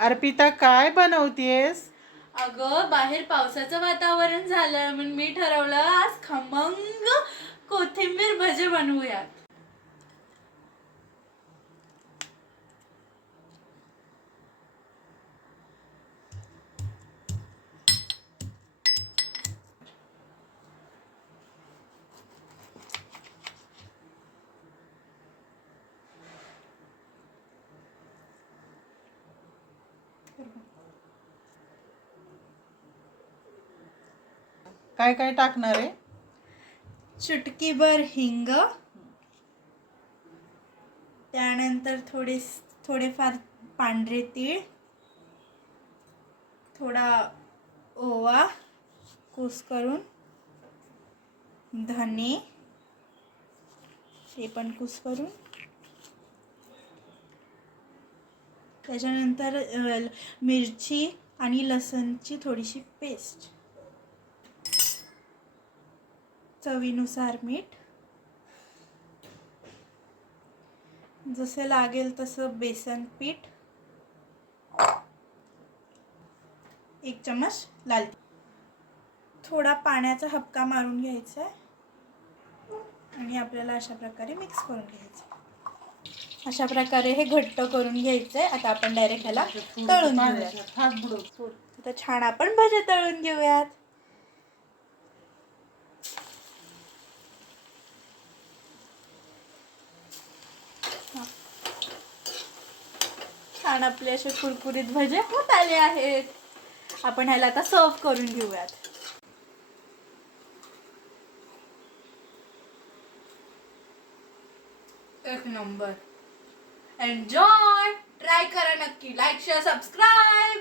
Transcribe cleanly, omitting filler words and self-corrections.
अर्पिता काय बनवतेस? अगं बाहेर पावसाचं वातावरण झालंय म्हणून मी ठरवलं आज खमंग कोथिंबीर भजे बनवूयात. काय काय टाकणार आहे? चुटकीभर हिंग, त्यानंतर थोडेफार पांढरे तीळ, थोडा ओवा कुस्करून, धने ते पण कुस्करून, त्याच्यानंतर मिरची आणि लसणची थोडीशी पेस्ट, चवीनुसार मीठ, जसे लागेल तसं बेसन पीठ, 1 चम्मच लाल, थोडा पाण्याचा हबका मारून घ्यायचा आणि आपल्याला अशा प्रकारे मिक्स करून घ्यायचं. अशा प्रकारे हे घट्ट करून घ्यायचंय. आता आपण डायरेक्ट ह्याला तळून घेऊयात. आता छान आपण भजे तळून घेऊयात. छान आपले असे कुरकुरीत भजे होत आले आहेत. आपण ह्याला आता सर्व करून घेऊयात. एक नंबर. एन्जॉय. ट्राय करा नक्की. Like share subscribe.